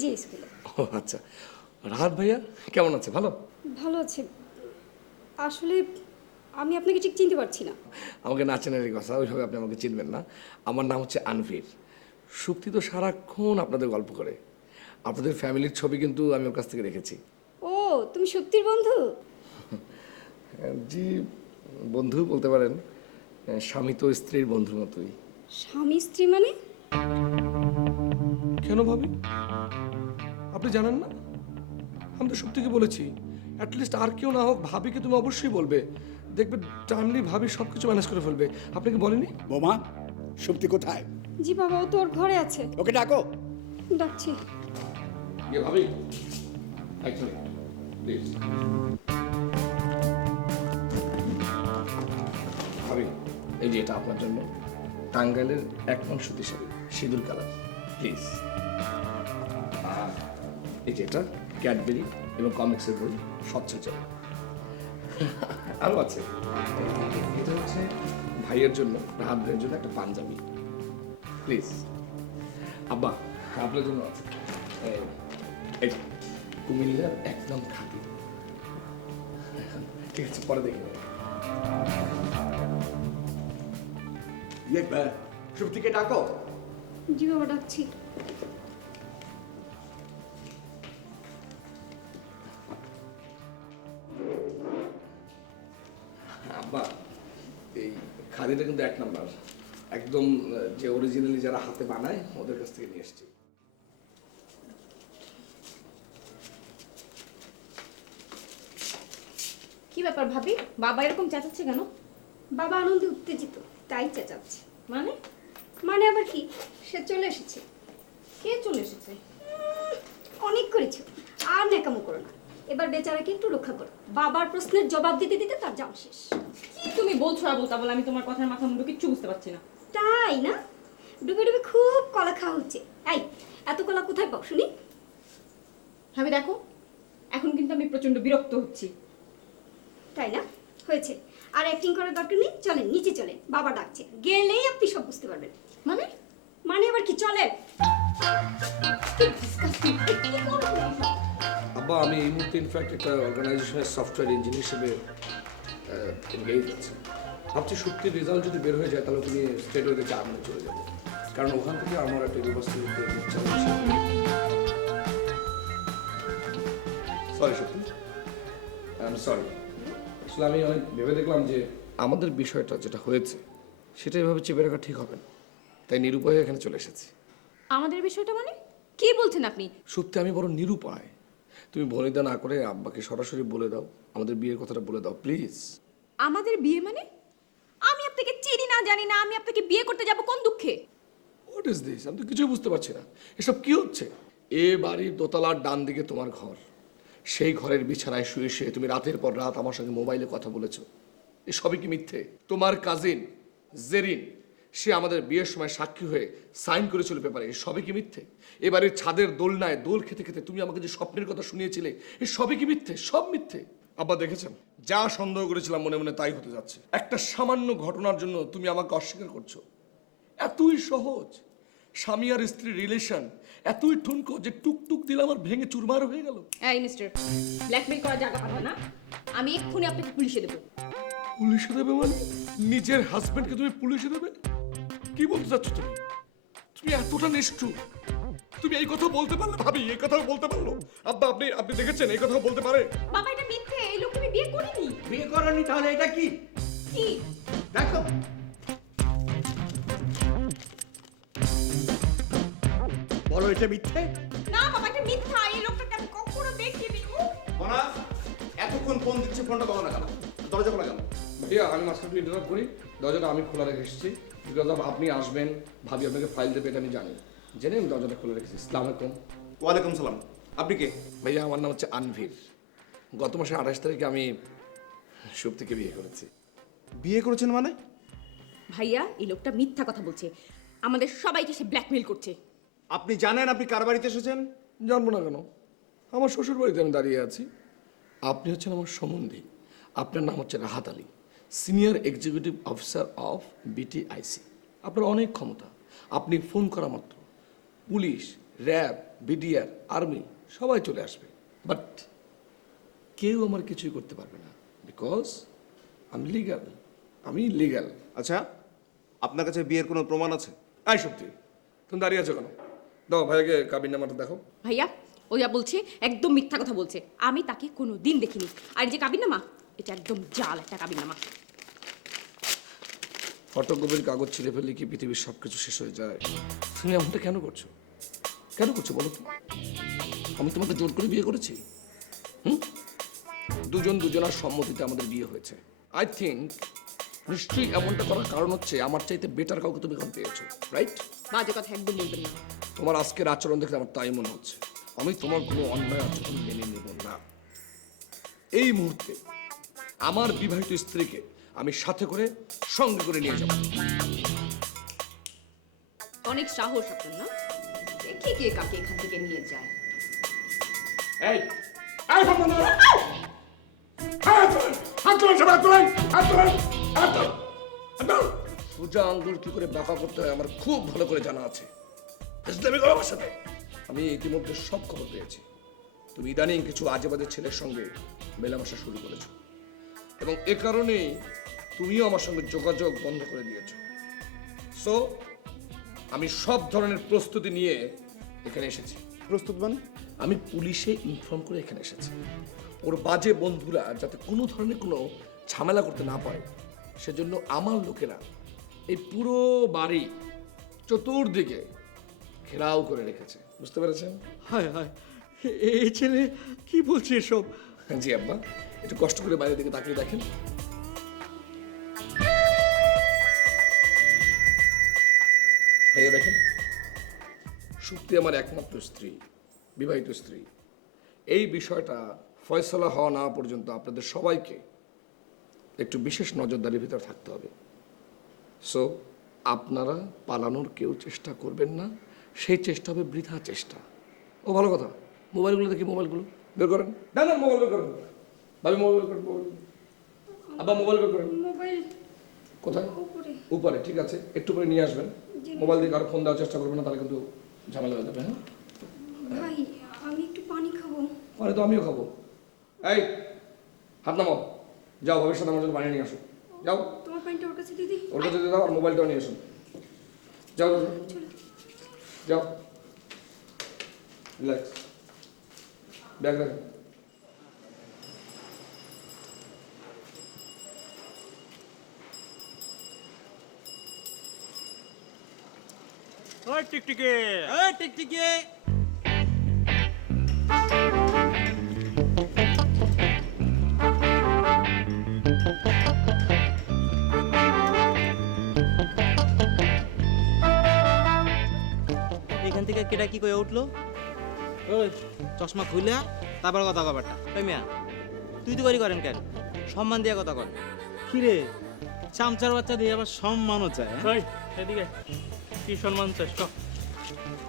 জি, স্কুলে। ও আচ্ছা। রাহাত ভাইয়া কেমন আছে? ভালো? ভালো আছে। আসলে আমি আপনাকে ঠিক চিনতে পারছি না। আমাকে না চেনারই কথা, ওইভাবে আপনি আমাকে চিনবেন না। আমার নাম হচ্ছে আনভীর। শুক্তি তো সারাক্ষণ আপনাদের গল্প করে। আপনাদের ফ্যামিলির ছবি কিন্তু আমি ওর কাছ থেকে রেখেছি। ও, তুমি সত্যির বন্ধু? জি, বন্ধু বলতে পারেন, স্বামী তো স্ত্রীর বন্ধুর মতোই। স্বামী স্ত্রী মানে? কেন ভাবি, আপনি জানেন না? আমি তো সত্যিকে বলেছি, অ্যাটলিস্ট আর কেউ না হোক ভাবিকে তুমি অবশ্যই বলবে, দেখবে টাইমলি ভাবি সব কিছু ম্যানেজ করে ফেলবে। আপনি কি বলেনি? বোমা, সুপ্তি কোথায়? জি বাবা, ও তো ওর ঘরে আছে। ওকে ডাকো। ডাকছি। ভাবি, এক মিনিট প্লিজ। ভাবি, এই যে এটা আপনার জন্য, টাঙ্গাইলের এক নং সুতি শাড়ি, সিঁদুর কালার, প্লিজ। আর এই যে এটা ক্যাডবেরি এবং কমিক্সের বই, স্বচ্ছ চলে। আরও আছে, এটা হচ্ছে ভাইয়ের জন্য, রাহাত ভাইয়ের জন্য একটা পাঞ্জাবি, প্লিজ। আব্বা, আপনার জন্য আছে এই যে কুমিল্লার একদম খাঁটি। ঠিক আছে, পরে দেখে নেব। সুপ্তিকে ডাকো। জি বাবা, ডাকছি। আব্বা, এই খাদিটা কিন্তু এক নাম্বার, একদম যে অরিজিনালি যারা হাতে বানায় ওদের কাছ থেকে নিয়ে এসেছি। কি ব্যাপার ভাবি, বাবা এরকম চেঁচাচ্ছে কেন? বাবা আনন্দে উত্তেজিত, তাই চেঁচাচ্ছে। মানে? মানে আবার কি, সে চলে এসেছে। কে চলে এসেছে? অনেক করেছো, আর ন্যাকামো করো না। এবার বেচারাকে একটু রক্ষা করো। বাবার প্রশ্নের জবাব দিতে দিতে তার জাম শেষ। কি তুমি বলছো আবুল তাবল? আমি তোমার কথার মাথা মুন্ডু কিচ্ছু বুঝতে পারছি না। তাই না? ডুবে ডুবে খুব কলা খাওয়া হচ্ছে। এই, এত কলা কোথায় পাও শুনি? ভাবি দেখো, এখন কিন্তু আমি প্রচন্ড বিরক্ত হচ্ছি। তাই না? হয়েছে, আর অ্যাক্টিং করার দরকার নেই। চলেন নিচে চলেন, বাবা ডাকছে। গেলেই আপনি সব বুঝতে পারবেন। মানে? মানে আবার কি, চলেন। আব্বা, আমি এই মুহূর্তে ইনফ্যাক্ট একটা অর্গানাইজেশনের সফটওয়্যার ইঞ্জিনিয়ার হিসেবে এনগেজ আছি। ভাবছি সত্যির রেজাল্ট যদি বের হয়ে যায় তাহলে তুমি স্টেট ওয়েতে 4 মিনিট চলে যাবে। কারণ ওখান থেকে আমার একটা ব্যবস্থা নিতে ইচ্ছা হচ্ছে। সরি সত্যি, আই এম সরি। আসলে আমি অনেক ভেবে দেখলাম যে আমাদের বিষয়টা যেটা হয়েছে সেটা এভাবে চেপে রাখা ঠিক হবে না, তাই নিরুপায় এখানে চলে এসেছি। আমাদের বিষয়টা মানে কি বলছেন আপনি? সত্যি আমি বড় নিরুপায়। তুমি ভনিতা না করে আব্বাকে সরাসরি বলে দাও, আমাদের বিয়ের কথাটা বলে দাও প্লিজ। আমাদের বিয়ে মানে? আমি আপনাকে চিনি না, জানি না, আমি আপনাকে বিয়ে করতে যাব কোন দুঃখে? What is this? আমি তো কিছুই বুঝতে পারছি না, এসব কি হচ্ছে? এ বাড়ির দোতলার ডান দিকে তোমার ঘর, সেই ঘরের বিছানায় শুয়ে শুয়ে তুমি রাতের পর রাত আমার সঙ্গে মোবাইলে কথা বলেছো। এসবই কি মিথ্যে? তোমার কাজিন জেরিন, সে আমাদের বিয়ের সময় সাক্ষী হয়ে সাইন করেছিল পেপারে, এসবই কি মিথ্যে? এবারের ছাদের দোলনায় দোল খেতে খেতে তুমি আমাকে যে স্বপ্নের কথা শুনিয়েছিলে, এসবই কি মিথ্যে? সব মিথ্যে। আব্বা দেখেছেন, যা সন্দেহ করেছিলাম মনে মনে তাই হতে যাচ্ছে। একটা সামান্য ঘটনার জন্য তুমি আমাকে অস্বীকার করছো। এতই সহজ স্বামী আর স্ত্রীর রিলেশন, এতই ঠুনকো যে টুকটুক দিলে আমার ভেঙে চুরমার হয়ে গেল। এই মিস্টার, ব্ল্যাকমেল করার জায়গা পাবে না। আমি এক্ষুনি আপনাকে পুলিশে দেবো। পুলিশে দেবে মানে? নিজের হাজবেন্ডকে তুমি পুলিশে দেবে? কি বলতে চাচ্ছ তুমি? তুমি এতটা নিষ্ঠুর? তুমি এই কথা বলতে পারলে? ভাবি এই কথা বলতে পারলো? আব্বা আপনি আপনি দেখেছেন এই কথা বলতে পারে? বাবা এটা মিথ্যে, এই লোককে আমি বিয়ে করিনি। বিয়ে করনি তাহলে এটা কি? কি? দেখো বলো এটা মিথ্যে? না বাবা, এটা মিথ্যা, এই লোকটাকে আমি কখনো দেখিনি। মনা, এতক্ষণ ফোন দিচ্ছি, ফোনটা তখন না কেন? দরজা খোলা কেন? ভাইয়া আমি মাঝখানে ইন্টারাপ্ট করি, দরজাটা আমি খোলা রেখে এসেছি বিকজ অফ আপনি আসবেন, ভাবি আপনাকে ফাইল দেবে এটা আমি জানি, জেনে আমি দরজাটা খুলে রেখেছি। আসসালামু আলাইকুম। ওয়ালাইকুম সালাম। আপনি কে? ভাইয়া আমার নাম হচ্ছে আনভীর। গত মাসে 28 তারিখে আমি সুপ্তিকে বিয়ে করেছি। বিয়ে করেছেন মানে? ভাইয়া এই লোকটা মিথ্যা কথা বলছে, আমাদের সবাইকে সে ব্ল্যাকমেল করছে। আপনি জানেন আপনি কার বাড়িতে এসেছেন? জানবো না কেন? আমার শ্বশুর বাড়িতে আমি দাঁড়িয়ে আছি। আপনি হচ্ছেন আমার সম্বন্ধী, আপনার নাম হচ্ছে Rahat Ali, senior executive officer of BTIC. আপনার অনেক ক্ষমতা, আপনি ফোন করা মাত্র পুলিশ, র্যাব, বিডিআর, আর্মি সবাই চলে আসবে, বাট কেউ আমার কিছুই করতে পারবে না বিকজ আমি লিগ্যাল। আমি লিগ্যাল। আচ্ছা, আপনার কাছে বিয়ের কোনো প্রমাণ আছে? আই সত্যি তুমি দাঁড়িয়ে আছো কেন? দাও ভাইয়াকে কাবিন নামাটা দেখো। ভাইয়া ও যা বলছে একদম মিথ্যা কথা বলছে, আমি তাকে কোনো দিন দেখিনি। আর এই যে কাবিননামা, এটা একদম জাল একটা কাবিননামা। ফটোকপির কাগজ ছিঁড়ে ফেললে কি পৃথিবীর সব কিছু শেষ হয়ে যায়? তুমি এমনটা কেন করছো? কেন করছো বলো তো? আমি তোমাকে জোর করে বিয়ে করেছি? দুজন দুজনার সম্মতিতে আমাদের বিয়ে হয়েছে। আই থিঙ্ক নিশ্চয়ই এমনটা করার কারণ হচ্ছে আমার চাইতে বেটার কাউকে তুমি এখন পেয়েছো, রাইট? বাজে কথা একদম বলবেন না। তোমার আজকের আচরণ দেখলে আমার তাই মনে হচ্ছে। আমি তোমার কোনো অন্যায় আচরণ মেনে নেব না। এই মুহূর্তে আমার বিবাহিত স্ত্রীকে আমি সাথে করে সঙ্গে করে নিয়ে যাব। অনেক সাহস আপনার না? দেখি কে কাকে এখান থেকে নিয়ে যায়। এই এই বন্ধু, হাত তোলেন সবাই, তোলেন হাত তোলেন, হাত তোলেন, হাত তোলেন। সোজা আঙ্গুল কি করে বাঁকা করতে হয় আমার খুব ভালো করে জানা আছে। ইসলামী আমার সাথে আমি ইতিমধ্যে সব খবর পেয়েছি। তুমি ইদানিং কিছু আজে বাজে ছেলের সঙ্গে মেলামেশা শুরু করেছো এবং এ কারণেই তুমিও আমার সঙ্গে যোগাযোগ বন্ধ করে দিয়েছো। সো আমি সব ধরনের প্রস্তুতি নিয়ে এখানে এসেছি। প্রস্তুত মানে? আমি পুলিশে ইনফর্ম করে এখানে এসেছি ওর বাজে বন্ধুরা যাতে কোনো ধরনের কোনো ঝামেলা করতে না পারে, সেজন্য আমার লোকেরা এই পুরো বাড়ি চতুর্দিকে ঘেরাও করে রেখেছে। বুঝতে পেরেছেন? হায় হায়, এই ছেলে কি বলছে এসব? জি আব্বা, একটু কষ্ট করে বাইরের দিকে তাকিয়ে দেখেন। ভাইয়া দেখেন, সুপ্তি আমার একমাত্র স্ত্রী, বিবাহিত স্ত্রী। এই বিষয়টা ফয়সলা হওয়া না পর্যন্ত আপনাদের সবাইকে একটু বিশেষ নজরদারির ভিতর থাকতে হবে। সো আপনারা পালানোর কেউ চেষ্টা করবেন না, সেই চেষ্টা হবে বৃথা চেষ্টা। ও ভালো কথা, মোবাইলগুলো দেখি, মোবাইলগুলো বের করেন। না না, মোবাইল বের করেন ভাবি, মোবাইল বের করেন, মোবাইল। আব্বা মোবাইল বের করেন। মোবাইল কোথায়? উপরে। উপরে, ঠিক আছে, একটু করে নিয়ে আসবেন। মোবাইল দিয়ে কারো ফোন দেওয়ার চেষ্টা করবেন না, তাহলে কিন্তু ঝামেলা হয়ে যাবে। হ্যাঁ ভাই আমি একটু পানি খাবো। পরে তো আমিও খাবো। এই হাত নামাও, যাও ভাবির সাথে আমার জন্য বানিয়ে নিয়ে আসো। যাও, তোমার পানিটা ওর কাছে দিদি। ওর কাছে দিয়ে দাও আর মোবাইলটাও নিয়ে এসো। যাও যাও রিল্যাক্স ব্যাগ রাখ ওই টিকটিকি, ওই টিকটিকি। এখান থেকে কেটা কি কয়ে উঠলো? ওই চশমা খুলে তারপর কথা কবারটা। ওই মিয়া, তুই তো করেন কেন? সম্মান দিয়ে কথা কর। কি রে চামচার বাচ্চা দিয়ে আবার সম্মানও চায় হ্যাঁ? এই এদিকে কি সম্মান চাস ক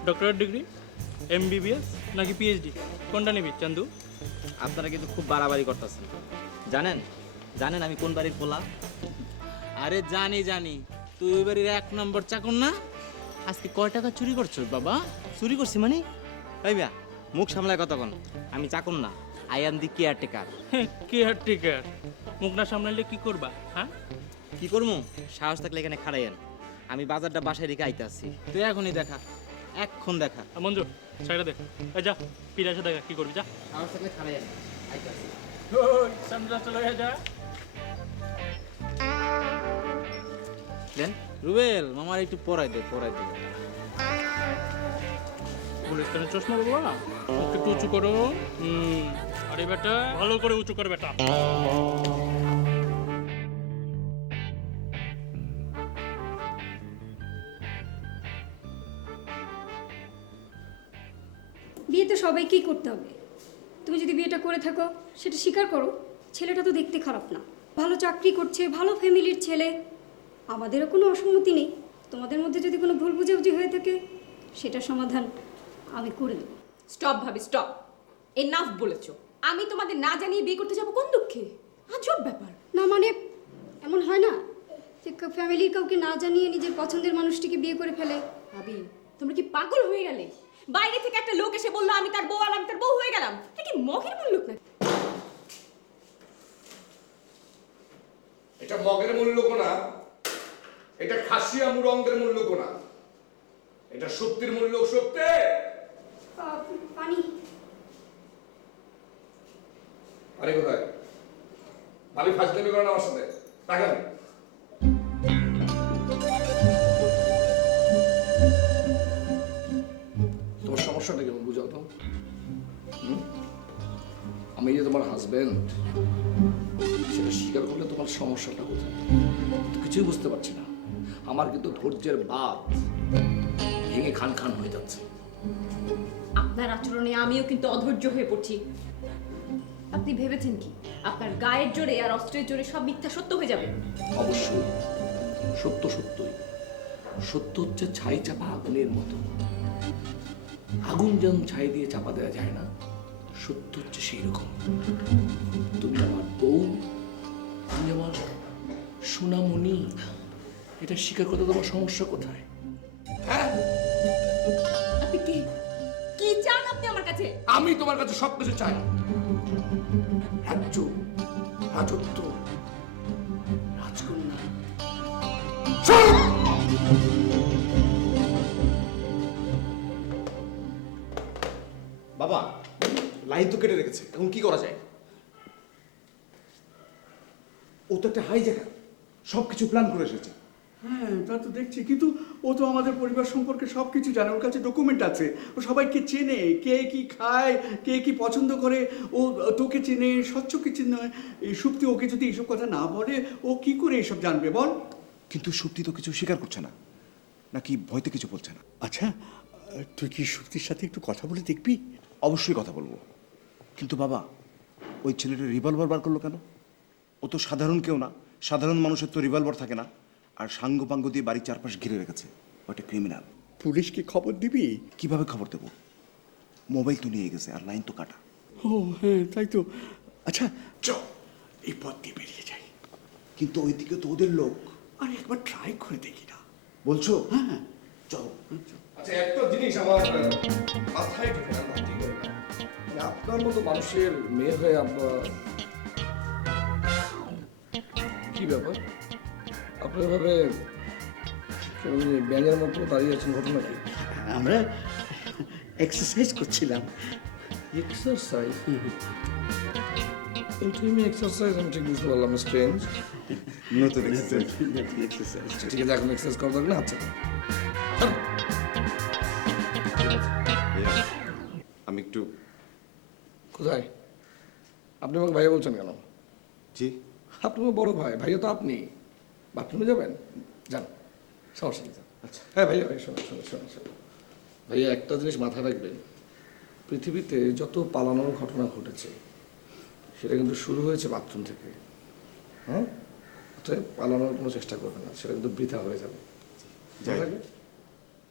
ডক্টরেট ডিগ্রি এমবিবিএস নাকি পিএইচডি কোনটা নিবি চান্দু? আপনারা কিন্তু খুব বাড়াবাড়ি করতেছেন। জানেন জানেন আমি কোন বাড়ির পোলা? আরে জানি জানি তুই ওই বাড়ির 1 নম্বর চাকর না? আজকে কয় টাকা চুরি করছো বাবা? চুরি করছি মানে? এই মিয়া মুখ সামলায় কথা কন। আমি চাকর না, I am the caretaker. Caretaker মুখ না সামলাইলে কি করবা? হ্যাঁ কি করবো? সাহস থাকলে এখানে খাড়াইয়েন। আমি বাজারটা বাসায় রেখে আইতে আসছি। তুই এখনই দেখা, এক্ষণ দেখা। মঞ্জু সাইডে দেখ, এই যা ফিরে এসে দেখা কি করবি, যা সাহস থাকলে খাড়াইয়েন, আইতে আসছি। ওই সামনে চলে যা। দেন রুবেল মামার একটু পড়াই দে পড়াই দে। গুলিস্তানের চশমা বাবা একটু উঁচু করো। আরে বেটা ভালো করে উঁচু কর বেটা। বিয়ে তো সবাইকেই করতে হবে। তুমি যদি বিয়েটা করে থাকো সেটা স্বীকার করো। ছেলেটা তো দেখতে খারাপ না, ভালো চাকরি করছে, ভালো ফ্যামিলির ছেলে। আমাদেরও কোনো অসম্মতি নেই। তোমাদের মধ্যে যদি কোনো ভুল বুঝাবুঝি হয়ে থাকে সেটা সমাধান আমি করে দেবো। স্টপ ভাবি স্টপ, এনাফ বলেছো। আমি তোমাদের না জানিয়ে বিয়ে করতে যাবো কোন দুঃখে? আজব ব্যাপার। না মানে এমন হয় না যে ফ্যামিলির কাউকে না জানিয়ে নিজের পছন্দের মানুষটিকে বিয়ে করে ফেলে? ভাবি তোমরা কি পাগল হয়ে গেলে? বাইরে থেকে একটা লোক এসে বললো আমি তার বউ আর আমি তার বউ হয়ে গেলাম। এটা কি মগের মূল্য না? এটা মগের মূল্য কোনা, এটা খাসিয়া মুরঙ্গের মূল্য কোনা, এটা সত্যের মূল্য সত্যে। পানি। আরে কোথায় ভাবি ফাজলামি করেন আমার সাথে? তাকান তোমার সমস্যাটা কেমন বুঝাও তো? আমি যে তোমার হাজবেন্ড সেটা স্বীকার করলে তোমার সমস্যাটা কোথায়? তো কিছুই বুঝতে পারছি না। আমার কিন্তু ধৈর্যের বাঁধ ভেঙে খান খান হয়ে যাচ্ছে। আপনার আচরণে আমিও কিন্তু অধৈর্য হয়ে পড়ছি। আপনি ভেবেছেন কি আপনার গায়ের জোরে আর অস্ত্রের জোরে সব মিথ্যা সত্য হয়ে যাবে? অবশ্যই সত্য সত্যই। সত্য হচ্ছে ছাই চাপা আগুনের মতো। আগুন যেমন ছাই দিয়ে চাপা দেওয়া যায় না, সত্য হচ্ছে সেই রকম। তুমি আমার বউ, তুমি আমার সোনামণি। এটা স্বীকার করতে তোমার সমস্যা কোথায়? হ্যাঁ, আপনি কি কি চান আপনি আমার কাছে? আমি তোমার কাছে সবকিছু চাই। রাজ্য, রাজত্ব, রাজকন্যা। বাবা লাইন তো কেটে রেখেছে, এখন কি করা যায়? ও তো একটা হাইজ্যাকার, সব কিছু প্ল্যান করে এসেছে। হ্যাঁ তা তো দেখছি, কিন্তু ও তো আমাদের পরিবার সম্পর্কে সব কিছু জানে। ওর কাছে ডকুমেন্ট আছে, ও সবাইকে চেনে, কে কি খায়, কে কি পছন্দ করে। ও তোকে চেনে, স্বচ্ছকে চেনে। এই সুপ্তি ওকে যদি এইসব কথা না বলে ও কি করে এইসব জানবে বল? কিন্তু সত্যি তো কিছু স্বীকার করছে না, নাকি ভয়তে কিছু বলছে না? আচ্ছা তুই কি সুপ্তির সাথে একটু কথা বলে দেখবি? অবশ্যই কথা বলবো, কিন্তু বাবা ওই ছেলেটা রিভলভার বার করলো কেন? ও তো সাধারণ কেউ না, সাধারণ মানুষের তো রিভলভার থাকে না। আর সাঙ্গ পাঙ্গ দিয়ে বাড়ির চারপাশ ঘিরে রেখেছে। ওটা ক্রিমিনাল। পুলিশকে খবর দিবি? কিভাবে খবর দেবো? মোবাইল তো নিয়ে গেছে আর লাইন তো কাটা। ও হ্যাঁ তাই তো। আচ্ছা চ এই পথ দিয়ে বেরিয়ে যাই। কিন্তু ওইদিকে তো ওদের লোক। আরে একবার ট্রাই করে দেখি না? বলছো? হ্যাঁ চলো। আচ্ছা একটা জিনিস আমার মাথায় ঢোকে না, ভর্তি করে না। মানে আপনার মতো মানুষের মেয়ে হয়ে কি ব্যাপার? আপনার ভাবে সেরকম ব্যাঙের মতো দাঁড়িয়ে আছেন, ঘটনা কি? আমরা এক্সারসাইজ করছিলাম। এক্সারসাইজ? এই টাইমে এক্সারসাইজ আমি ঠিক বুঝতে পারলাম না, স্ট্রেঞ্জ। নতুন এক্সারসাইজ। এক্সারসাইজ। ঠিক আছে, এখন এক্সারসাইজ করা দরকার না। আচ্ছা, আমি একটু কোথায়? আপনি আমাকে ভাইয়া বলছেন কেন? জি আপনি আমার বড় ভাই, ভাইয়া তো আপনি। বাথরুমে যাবেন? যান, সমস্যা নেই। আচ্ছা, হ্যাঁ ভাইয়া, ভাই শোনো শোনো শোনো শোনো ভাইয়া, একটা জিনিস মাথায় রাখবেন, পৃথিবীতে যত পালানোর ঘটনা ঘটেছে সেটা কিন্তু শুরু হয়েছে বাথরুম থেকে। হ্যাঁ, অতএব পালানোর কোনো চেষ্টা করবেন না, সেটা কিন্তু বৃথা হয়ে যাবে। যাই।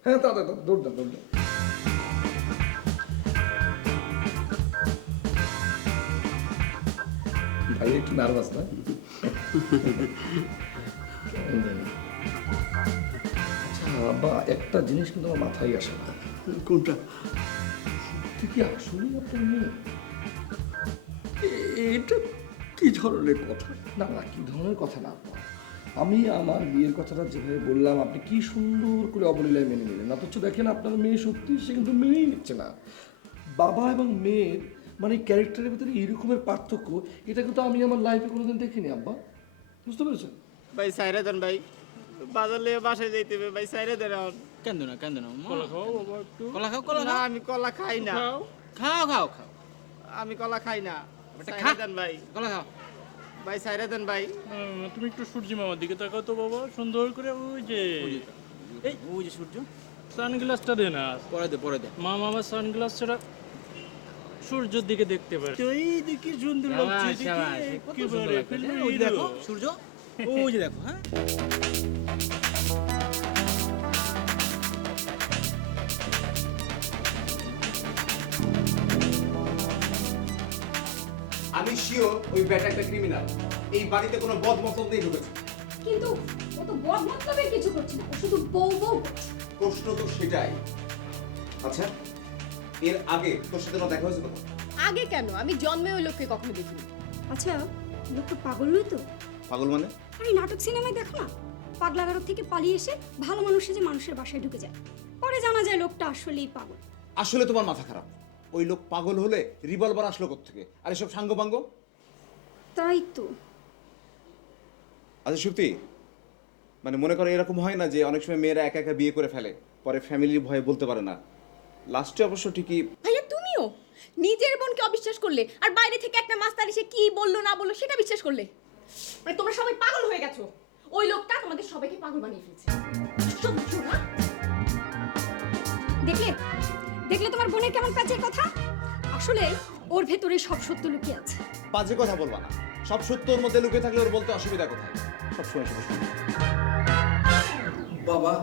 হ্যাঁ, দাদা দৌড় দেন, দৌড় দেন। ভাই একটু নার্ভাস না? কেমন জানি। আচ্ছা বা একটা জিনিস কিন্তু আমার মাথায় আসে না। কোনটা? তুই কি আসলেই আপনার মেয়ে? এটা কি ধরনের কথা? না না, কি ধরনের কথা না আপা। আমি আমার বিয়ের কথাটা যেভাবে বললাম, আপনি কি সুন্দর করে অবলীলায় মেনে নিলেন। অথচ দেখেন আপনার মেয়ে সত্যি, সে কিন্তু মেনেই নিচ্ছে না। বাবা এবং মেয়ের মানে ক্যারেক্টারের ভিতরে এইরকমের পার্থক্য, এটা কিন্তু আমি আমার লাইফে কোনোদিন দেখিনি আব্বা। বুঝতে পেরেছেন? ভাই সাইরে দেন ভাই, বাজার লিয়ে বাসায় যাইতে হবে ভাই, সাইরে দেন। কেন না কেন না, কলা খাও বাবা একটু। কলা খাও, কলা না, আমি কলা খাই না। খাও খাও খাও, আমি কলা খাই না। সাইরে দেন ভাই, কলা খাও ভাই, সাইরে দেন ভাই। তুমি একটু সূর্যি মামার দিকে তাকাও তো বাবা, সুন্দর করে। ওই যে এই ওই যে সূর্য, সানগ্লাসটা দে না। পরে দে পরে দে। মামা আমার সানগ্লাস ছাড়া সূর্যের দিকে দেখতে পারে। এই দেখি সুন্দর লাগছে, একেবারে ওই দেখো সূর্য, ওই যে দেখো। হ্যাঁ, আমি শিওর ওই ব্যাটা একটা ক্রিমিনাল। এই বাড়িতে কোনো বদমতলব নেই ঢুকেছে। কিন্তু ও তো বদ মতলবের কিছু করছে না, ও শুধু বউ বউ করছে। প্রশ্ন তো সেটাই। আচ্ছা, এর আগে তোর সাথে দেখা হয়েছে কোথাও? আগে কেন, আমি জন্মে ওই লোককে কখনো দেখিনি। আচ্ছা, লোকটা পাগল নয় তো? পাগল মানে? আরে নাটক সিনেমায় দেখো না, পাগলাগারদ থেকে পালিয়ে এসে ভালো মানুষ যে মানুষের বাসায় ঢুকে যায়, পরে জানা যায় লোকটা আসলেই পাগল। আসলে তোমার মাথা খারাপ। ওই লোক পাগল হলে রিভলভার আসলো কোত্থেকে? আর এসব সাঙ্গপাঙ্গ? তাই তো। আচ্ছা সুপ্তি, মানে মনে করো এরকম হয় না যে অনেক সময় মেয়েরা একা একা বিয়ে করে ফেলে, পরে ফ্যামিলির ভয়ে বলতে পারে না, লাস্টে অবশ্য ঠিকই। ভাইয়া তুমিও নিজের বোনকে অবিশ্বাস করলে, আর বাইরে থেকে একটা মাস্টার এসে কি বললো না বললো সেটা বিশ্বাস করলে। মানে তোমরা সবাই পাগল হয়ে গেছো। ওই লোকটা তোমাদের সবাইকে পাগল বানিয়ে ফেলছে। সত্যি না? দেখলে দেখলে তোমার বোনের কেমন কাজের কথা। আসলে ওর ভেতরে সব সত্য লুকিয়ে আছে। বাজে কথা বলবা না, সব সত্য ওর মধ্যে লুকিয়ে থাকলে ওর বলতে অসুবিধা কোথায়? সবসময় শুধু শুনি। বাবা,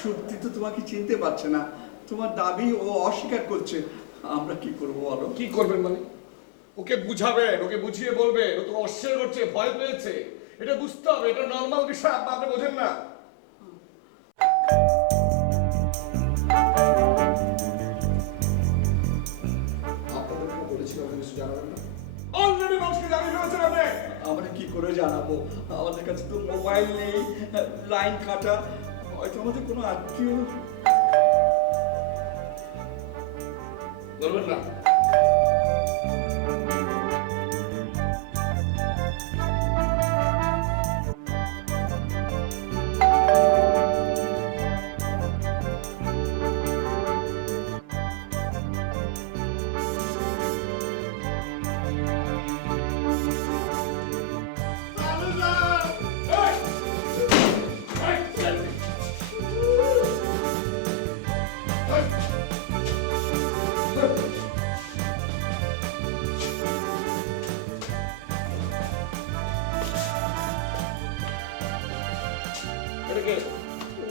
সত্যি তো তোমাকে চিনতে পারছে না, তোমার দাবি ও অস্বীকার করছে। আমরা কি করবো বলো? কি করবেন মানে? ওকে বুঝাবেন, ওকে বুঝিয়ে বলবেন। ও তো অস্বীকার করছে, ভয় পেয়েছে। এটা বুঝতে হবে, এটা নর্মাল বিষয়। আপনি বোঝেন না? আপনাদেরকে বলেছিলাম কিছু জানাবেন না। অলরেডি মানুষকে জানিয়ে ফেলেছেন আপনি। আমরা কি করে জানাবো? আমাদের কাছে তো মোবাইল নেই, লাইন কাটা। হয়তো আমাদের কোনো আত্মীয়। বলবেন না?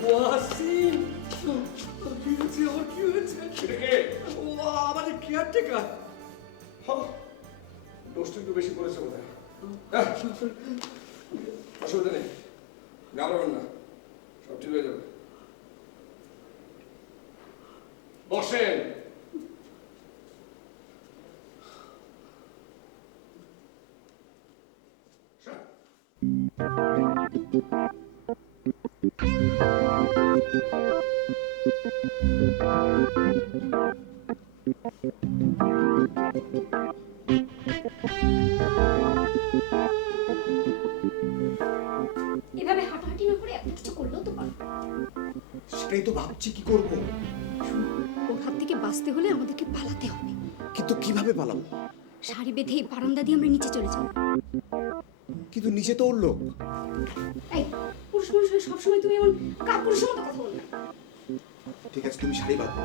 ওয়াসিম, কি হয়েছে? আমার কি হয়েছে? ও আমাদের কেয়ারটেকার। দোষটা একটু বেশি করেছে বোধ হয়। অসুবিধা নেই, ঘাবড়াবেন না, সব ঠিক হয়ে যাবে। বসেন। এভাবে হাঁটাহাঁটি না করে এত কিছু করলেও তো পারো। সেটাই তো ভাবছি কি করব। ওর হাত থেকে বাঁচতে হলে আমাদেরকে পালাতে হবে। কিন্তু কিভাবে পালাবো? শাড়ি বেঁধে এই বারান্দা দিয়ে আমরা নিচে চলে যাব। কিন্তু নিচে তো ওর লোক। এই পুরুষ মানুষ হয়ে সবসময় তুমি এমন কাপুরুষের মতো কথা বলবে। ঠিক আছে, তুমি শাড়ি বাঁধো,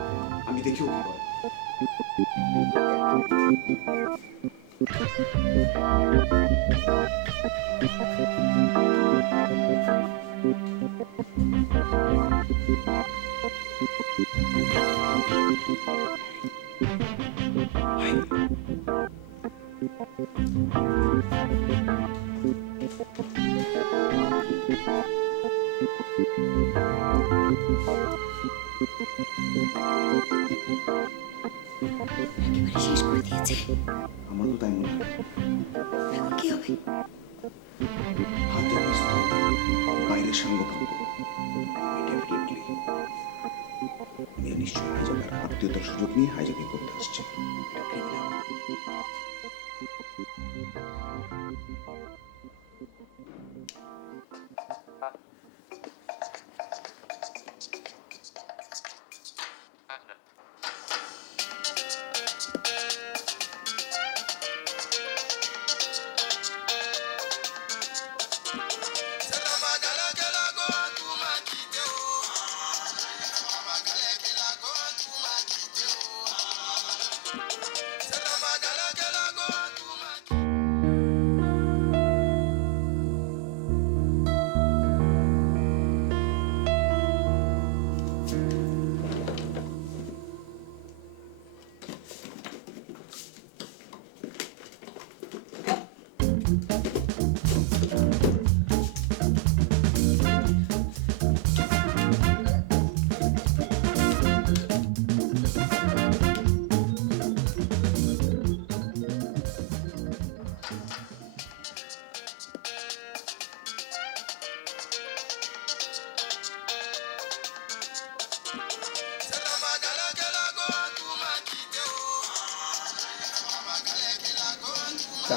আমি দেখি ও কি করে। একেবারে শেষ করে দিয়েছে। আমারও তাই মনে হয়। এখন কি হবে? হাতে পিস্তল, বাইরে সাঙ্গপাঙ্গ। ডেফিনেটলি মেয়ে নিশ্চয়ই হাইজাকার আত্মীয়তার সুযোগ নিয়ে হাইজাকিং করতে আসছে। এটা criminal।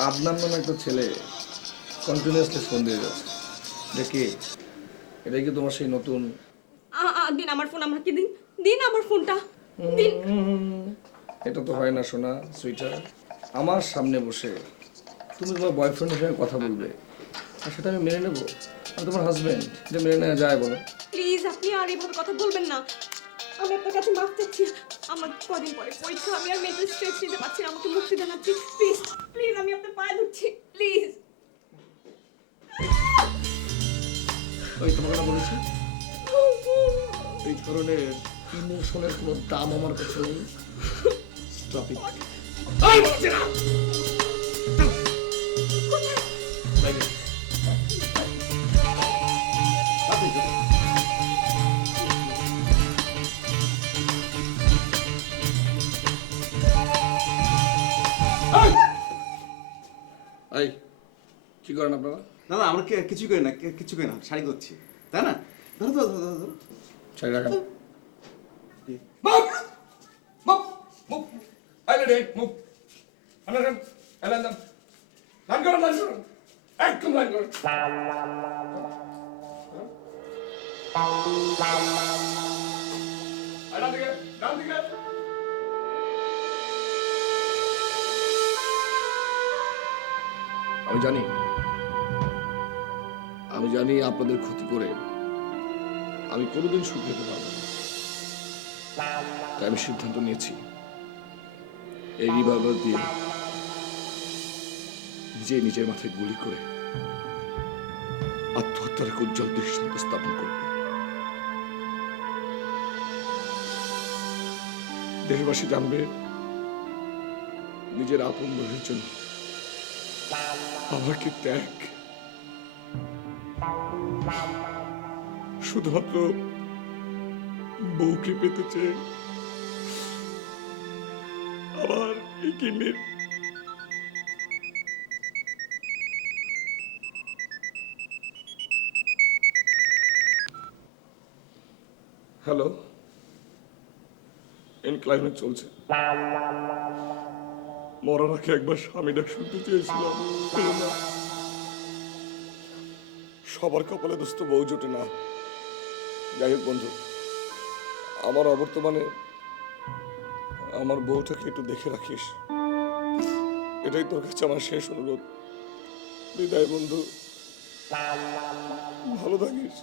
আদনান নামে একটা ছেলে কন্টিনিউয়াসলি ফোন দিয়ে যাচ্ছে। এটা কি? এটা কি তোমার সেই নতুন? দিন আমার ফোন, আমাকে দিন, দিন আমার ফোনটা দিন। এটা তো হয় না সোনা, সুইটার। আমার সামনে বসে তুমি তোমার বয়ফ্রেন্ডের সঙ্গে কথা বলবে আর সেটা আমি মেনে নেবো? আমি তোমার হাজবেন্ড, এটা মেনে নেওয়া যায় বলো? প্লিজ আপনি আর এইভাবে কথা বলবেন না। আমি আপনার কাছে মাফ চাচ্ছি। আমার কদিন পরে পরীক্ষা, আমি আর মেন্টাল স্ট্রেস নিতে পারছি না। আমাকে মুক্তি জানাচ্ছি প্লিজ, প্লিজ আমি আপনার পায়ে ধরছি প্লিজ। ওই তোমাকে না বলেছি এই ধরনের ইমোশনের কোনো দাম আমার কাছে নেই। Stop it. এই বলছি না। বাইরে। এই কি করেন আপনারা? না না, আমরা কিছু করি না, কিছু করি না, শাড়ি করছি, তাই না? ধরো ধরো ধরো ধরো। শাড়ি রাখেন। Move move move. এই রে মুভ। আনারেন এলান্দাম। লাইন করুন, লাইন করুন, একদম লাইন করুন। ডান দিকে, ডান দিকে। আমি জানি আপনাদের ক্ষতি করে আমি কোনোদিন সুখ পেতে পারবো না। তাই আমি সিদ্ধান্ত নিয়েছি এই রিভলভার দিয়ে নিজের মাথায় গুলি করে আত্মহত্যার এক উজ্জ্বল দৃষ্টান্ত স্থাপন করব। দেশবাসী জানবে নিজের আপন বোনের জন্য আমাকে ত্যাগ শুধুমাত্র বউকে পেতে চেয়ে আবার এই কিডনির হ্যালো, ইনক্লাইনে চলছে। মরার আগে একবার স্বামী ডাক শুনতে চেয়েছিলাম। সবার কপালে দোস্ত বউ জোটে না। যাই হোক বন্ধু, আমার অবর্তমানে আমার বউটাকে একটু দেখে রাখিস, এটাই তোর কাছে আমার শেষ অনুরোধ। বিদায় বন্ধু, ভালো থাকিস।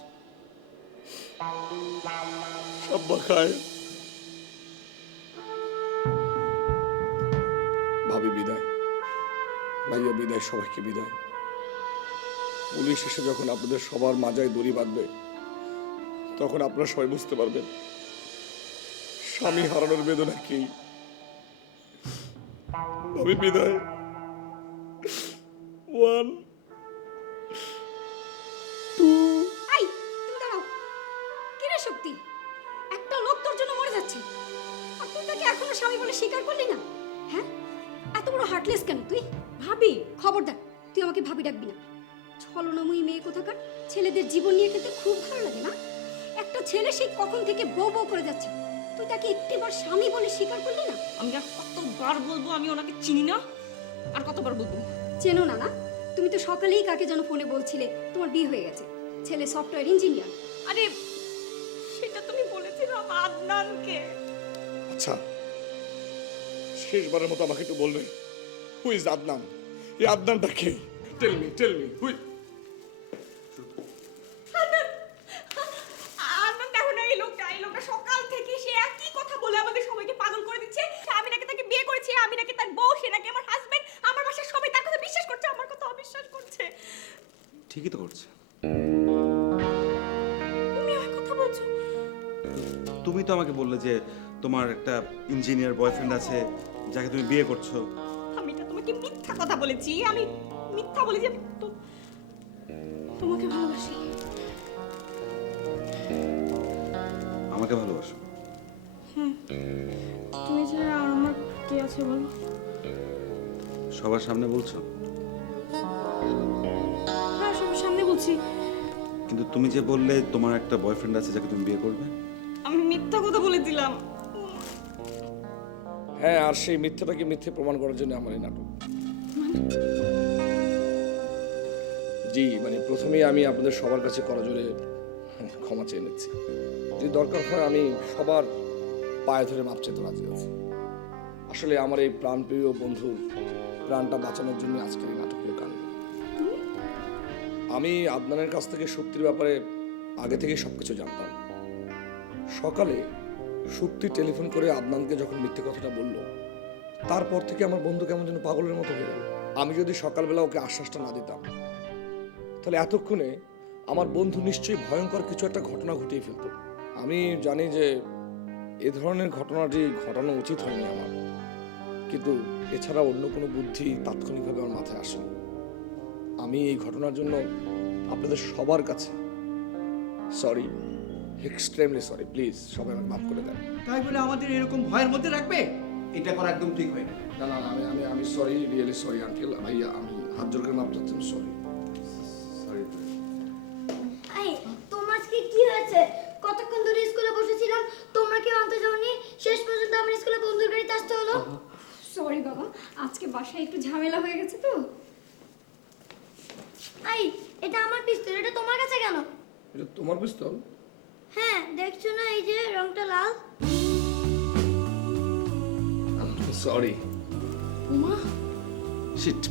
সাব্বা খায়। ভাবি বিদায়, ভাইয়া বিদায়, সবাইকে বিদায়। পুলিশ এসে যখন আপনাদের সবার মাজায় দড়ি বাঁধবে, তখন আপনারা সবাই বুঝতে পারবেন স্বামী হারানোর বেদনা কি। ভাবি বিদায়। 1 2 আই তুমি দাঁড়াও। কি রে শক্তি, একটা লোক তোর জন্য মরে যাচ্ছে আর তুই তাকে এখনো স্বামী বলে স্বীকার করলি না? হ্যাঁ, এত বড় হার্টলেস কেন তুই? ভাবি, খবরদার তুই আমাকে ভাবি ডাকবি না। ছলনাময়ী মেয়ে কোথাকার। ছেলেদের জীবন নিয়ে খেতে খুব ভালো লাগে না? একটা ছেলে সেই কখন থেকে বউ বউ করে যাচ্ছে, তুই তাকে একটিবার স্বামী বলে স্বীকার করলি না? আমি আর কতবার বলবো আমি ওনাকে চিনি না? আর কতবার বলবো? চেনো না না? তুমি তো সকালেই কাকে যেন ফোনে বলছিলে তোমার বিয়ে হয়ে গেছে, ছেলে সফটওয়্যার ইঞ্জিনিয়ার। আরে সেটা তুমি বলেছিলাম আদনানকে। আচ্ছা, শেষবারের মতো আমাকে একটু বলবে, হু ইজ আদনান? এই আদনানটা কে? টেল মি হুই। আদনান দেখো না, এই লোকটা সকাল থেকে সে একই কথা বলে আমাদের সবাইকে পাগল করে দিচ্ছে। আমি নাকি তাকে বিয়ে করেছি, আমি নাকি তার বউ, সে নাকি আমার হাজবেন্ড। আমার বাসার সবাই তার কথা বিশ্বাস করছে, আমার কথা অবিশ্বাস করছে। ঠিকই তো করছে। তুমি আর কথা বলছো? তুমি তো আমাকে বললে যে তোমার একটা ইঞ্জিনিয়ার বয়ফ্রেন্ড আছে যাকে তুমি বিয়ে করছো। আমি তো তোমাকে মিথ্যা কথা বলেছি। আমি মিথ্যা বলেছি। আমি তো তোমাকে ভালোবাসি। আমাকে ভালোবাসো? তুমি ছাড়া আর আমার কে আছে বলো? সবার সামনে বলছো? হ্যাঁ, সবার সামনে বলছি। কিন্তু তুমি যে বললে তোমার একটা বয়ফ্রেন্ড আছে যাকে তুমি বিয়ে করবে। আমি মিথ্যা কথা বলেছিলাম। হ্যাঁ, আর সেই মিথ্যাটাকে মিথ্যে প্রমাণ করার জন্য আমার এই নাটক। জি, মানে প্রথমেই আমি আপনাদের সবার কাছে করজোরে ক্ষমা চেয়ে নিচ্ছি। যদি দরকার হয় আমি সবার পায়ে ধরে মাপ চাইতে রাজি আছি। আসলে আমার এই প্রাণপ্রিয় বন্ধুর প্রাণটা বাঁচানোর জন্য আজকের এই নাটকের কারণ। আমি আদনানের কাছ থেকে শক্তির ব্যাপারে আগে থেকেই সবকিছু জানতাম। সকালে শক্তি টেলিফোন করে আদনানকে যখন মিথ্যে কথাটা বলল, তারপর থেকে আমার বন্ধু কেমন যেন পাগলের মতো হয়ে গেল। আমি যদি সকালবেলা ওকে আশ্বাসটা না দিতাম, তাহলে এতক্ষণে আমার বন্ধু নিশ্চয়ই ভয়ঙ্কর কিছু একটা ঘটনা ঘটিয়ে ফেলত। আমি জানি যে এ ধরনের ঘটনাটি ঘটানো উচিত হয়নি আমার, কিন্তু এছাড়া অন্য কোনো বুদ্ধি তাৎক্ষণিকভাবে আমার মাথায় আসেনি। আমি এই ঘটনার জন্য আপনাদের সবার কাছে সরি, এক্সট্রিমলি সরি। প্লিজ সবাই আমাকে মাফ করে দেন। তাই বলে আমাদের এরকম ভয়ের মধ্যে রাখবে? এটা করা একদম ঠিক হয় না। না না, আমি আমি আমি সরি, রিয়েলি সরি আঙ্কেল। ভাইয়া, আমি হাত জোর করে মাপ চাচ্ছি, সরি। সরি। এই তোমার আজকে কি হয়েছে? কতক্ষণ ধরে স্কুলে বসেছিলাম, তোমরা কেউ আনতে যাওনি, শেষ পর্যন্ত আমার স্কুলে বন্ধুর গাড়িতে আসতে হলো। সরি বাবা, আজকে বাসায় একটু ঝামেলা হয়ে গেছে তো। এই এটা আমার পিস্তল, এটা তোমার কাছে কেন? এটা তোমার পিস্তল? হ্যাঁ, দেখছো না এই যে রংটা লাল? সরি। উমা, শিট,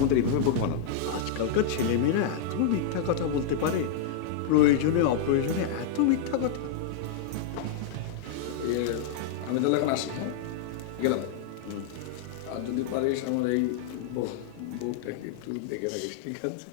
ওদের এইভাবে বোকা বানাবো। আজকালকার ছেলেমেয়েরা এত মিথ্যা কথা বলতে পারে, প্রয়োজনে অপ্রয়োজনে এত মিথ্যা কথা। আমি তাহলে এখন আসি। হ্যাঁ, গেলাম। আর যদি পারিস আমার এই বউটাকে একটু দেখে রাখিস, ঠিক আছে?